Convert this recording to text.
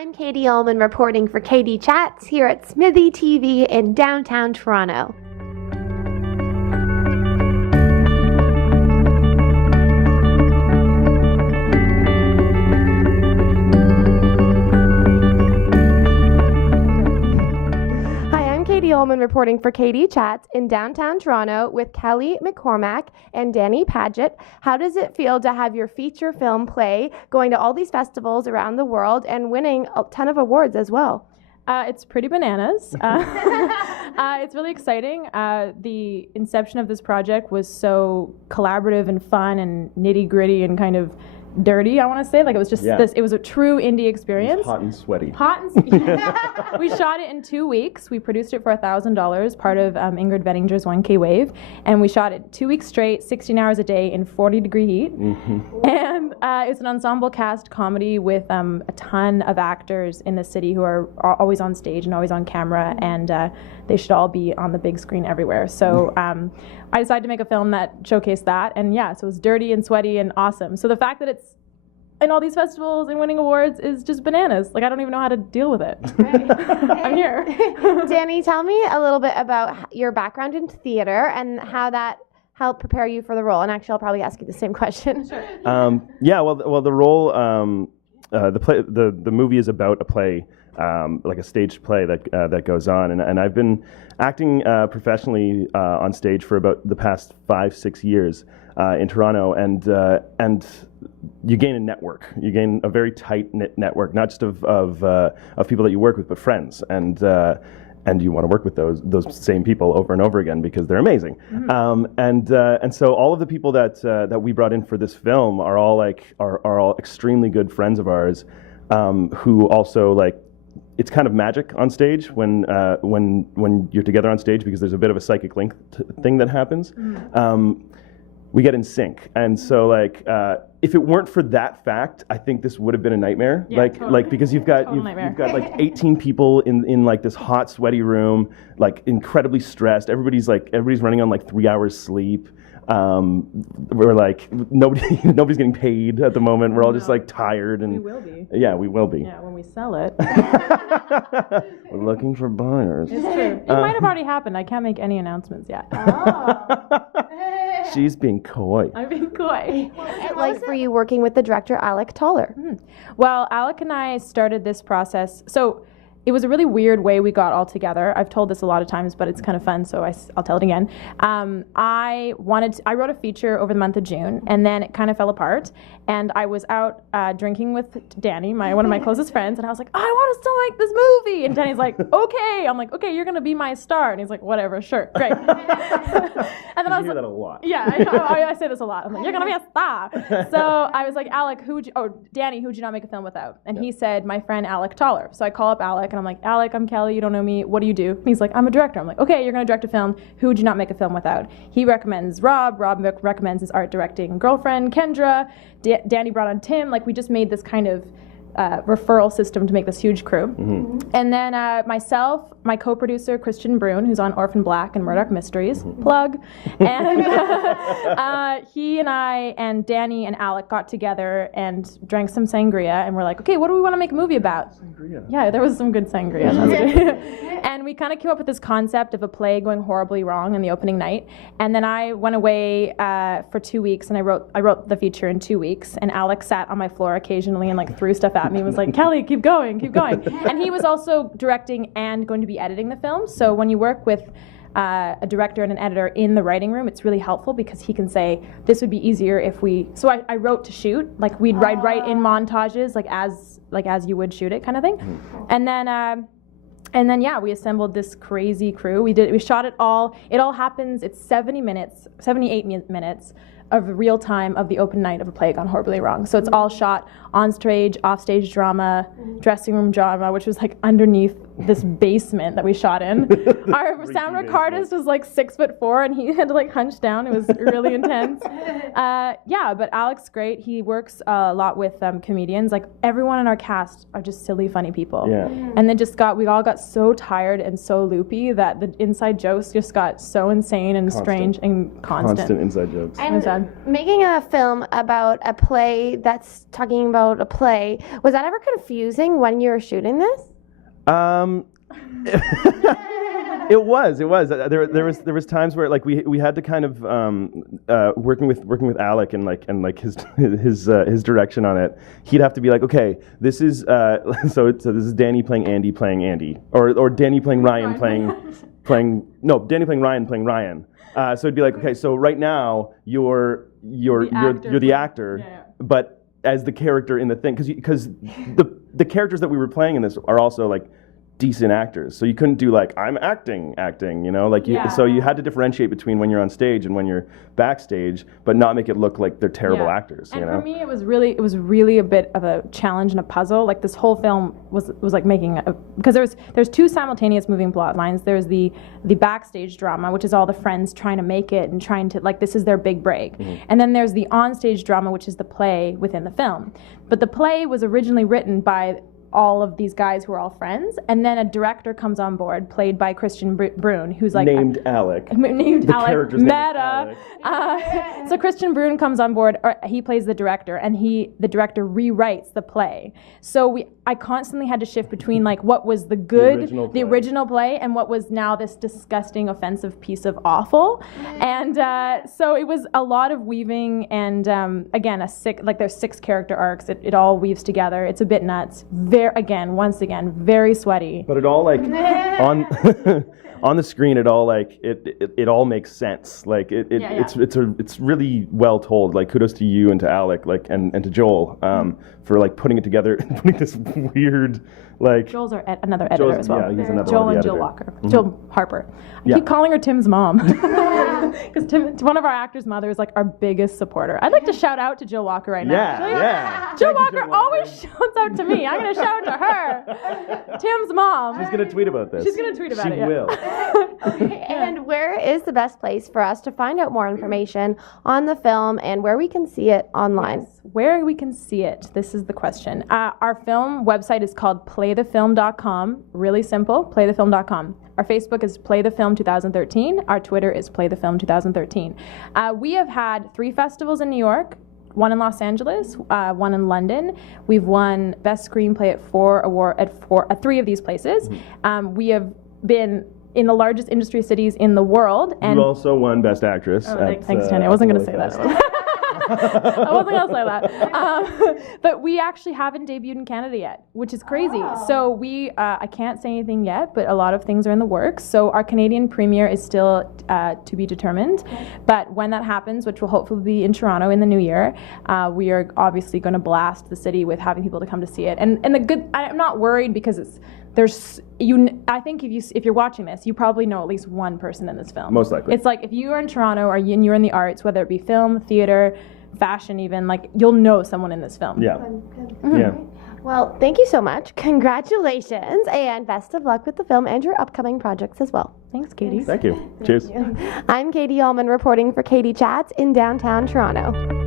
I'm Katie Ullman reporting for CHATS here at SMITHEE TV in downtown Toronto. Katie Ullman reporting for CHATS in downtown Toronto with Kelly McCormack and Danny PAGETT. How does it feel to have your feature film play going to all these festivals around the world and winning a ton of awards as well? It's pretty bananas. It's really exciting. The inception of this project was so collaborative and fun and nitty-gritty and kind of dirty, I want to say. Like, it was just this, it was a true indie experience. Hot and sweaty. We shot it in 2 weeks. We produced it for $1,000, part of Ingrid Vettinger's 1K Wave. And we shot it 2 weeks straight, 16 hours a day in 40-degree heat. Mm-hmm. And it's an ensemble cast comedy with a ton of actors in the city who are always on stage and always on camera. And they should all be on the big screen everywhere. So I decided to make a film that showcased that. And yeah, so it was dirty and sweaty and awesome. So the fact that it's in all these festivals and winning awards is just bananas. Like, I don't even know how to deal with it. I'm here. Danny, tell me a little bit about your background in theater and how that helped prepare you for the role. And actually, I'll probably ask you the same question. Sure. Well, the role, the movie is about a play, like a staged play that goes on, and I've been acting professionally on stage for about the past 5-6 years in Toronto, and you gain a network. You gain a very tight-knit network, not just of people that you work with, but friends, and you want to work with those same people over and over again because they're amazing. Mm-hmm. And so all of the people that we brought in for this film are all extremely good friends of ours, who also it's kind of magic on stage when you're together on stage because there's a bit of a psychic link thing that happens. Mm-hmm. We get in sync, and so if it weren't for that fact, I think this would have been a nightmare. Yeah, totally. Because you've got 18 people in this hot, sweaty room, incredibly stressed. Everybody's running on 3 hours sleep. We're nobody's getting paid at the moment. We're all just tired, and we will be. Yeah, we will be. Yeah, when we sell it. We're looking for buyers. It's true. It might have already happened. I can't make any announcements yet. She's being coy. I'm being coy. What's it like for you working with the director Alec Toller? Well, Alec and I started this process. So it was a really weird way we got all together. I've told this a lot of times, but it's kind of fun, so I'll tell it again. I wrote a feature over the month of June, and then it kind of fell apart. And I was out drinking with Danny, one of my closest friends, and I was like, I want us to make this movie. And Danny's like, okay. I'm like, okay, you're gonna be my star. And he's like, whatever, sure, great. And then I was hear that a lot. Yeah, I say this a lot. I'm like, you're gonna be a star. So I was like, Danny, who'd you not make a film without? And he said, my friend Alec Toller. So I call up Alec, and I'm like, Alec, I'm Kelly, you don't know me, what do you do? And he's like, I'm a director. I'm like, okay, you're gonna direct a film, who would you not make a film without? He recommends Rob recommends his art directing girlfriend, Kendra, Danny brought on Tim, we just made this kind of referral system to make this huge crew. Mm-hmm. And then myself, my co-producer, Christian Brune, who's on Orphan Black and Murdoch Mysteries, plug, and he and I and Danny and Alec got together and drank some sangria, and we're like, okay, what do we want to make a movie about? Sangria. Yeah, there was some good sangria. And we kind of came up with this concept of a play going horribly wrong in the opening night, and then I went away for 2 weeks, and I wrote the feature in 2 weeks, and Alec sat on my floor occasionally and threw stuff at me and was like, Kelly, keep going. And he was also directing and going to be editing the film. So when you work with a director and an editor in the writing room, it's really helpful because he can say, this would be easier if we... So I wrote to shoot. We'd write in montages, as you would shoot it kind of thing. Mm-hmm. And then we assembled this crazy crew. We shot it all. It all happens, it's 78 minutes of real time of the open night of a play gone horribly wrong. So it's all shot on stage, off stage drama, dressing room drama, which was underneath this basement that we shot in. Our sound recordist was like 6'4", and he had to like hunch down. It was really intense. Yeah, but Alec's great. He works a lot with comedians. Like everyone in our cast are just silly, funny people. Yeah. And then we all got so tired and so loopy that the inside jokes just got so insane and strange and constant inside jokes. And making a film about a play that's talking about a play, was that ever confusing when you were shooting this? It was. There was times where like we had to kind of working with Alec and his direction on it. He'd have to be like, okay, this is so this is Danny playing Andy, or Danny playing Ryan Danny playing Ryan. So it'd be like, okay, so right now you're the actor, but as the character in the thing, because the characters that we were playing in this are also like decent actors, so you couldn't do like I'm acting, you know, like so you had to differentiate between when you're on stage and when you're backstage, but not make it look like they're terrible actors. And you know? for me, it was really a bit of a challenge and a puzzle. Like this whole film was like making because there's two simultaneous moving plot lines. There's the backstage drama, which is all the friends trying to make it and trying to like this is their big break, and then there's the onstage drama, which is the play within the film. But the play was originally written by all of these guys who are all friends, and then a director comes on board, played by Christian Brune, who's like named Alec. Named Alec. Meta. So Christian Brune comes on board, or he plays the director, and the director rewrites the play. So I constantly had to shift between like what was the original play, and what was now this disgusting, offensive piece of awful. And so it was a lot of weaving, and again, there's 6 character arcs. It all weaves together. It's a bit nuts. Once again, very sweaty. But it all like on the screen, it all like it all makes sense. Like it's really well told. Like kudos to you and to Alec, like and to Joel for like putting it together and putting this weird like. Joel's another editor as well. Yeah, he's another Joel and editor. Jill Walker. Jill Harper. I keep calling her Tim's mom because one of our actors' mother is like our biggest supporter. I'd like to shout out to Jill Walker right now. Yeah. Jill Walker always shouts out to me. I'm going to shout to her. Tim's mom. She's going to tweet about this. She's going to tweet about it. She will. Okay, and where is the best place for us to find out more information on the film and where we can see it online? Yes, where we can see it. This is the question. Our film website is called playthefilm.com. Really simple, playthefilm.com. Our Facebook is playthefilm 2013. Our Twitter is playthefilm 2013. We have had 3 festivals in New York, 1 in Los Angeles, 1 in London. We've won Best Screenplay at 3 of these places. We have been in the largest industry cities in the world. And you also won Best Actress. Thanks, Tanya. I wasn't going to say that. I wasn't going to say that. But we actually haven't debuted in Canada yet, which is crazy. So I can't say anything yet, but a lot of things are in the works. So our Canadian premiere is still to be determined. But when that happens, which will hopefully be in Toronto in the new year, we are obviously going to blast the city with having people to come to see it. And I'm not worried because I think if you're watching this, you probably know at least one person in this film. Most likely. It's like if you are in Toronto and you're in the arts, whether it be film, theater, fashion even, like you'll know someone in this film. Yeah. Mm-hmm. Yeah. Well, thank you so much. Congratulations and best of luck with the film and your upcoming projects as well. Thanks, Katie. Thank you. Cheers. I'm Katie Ullman reporting for Katie Chats in downtown Toronto.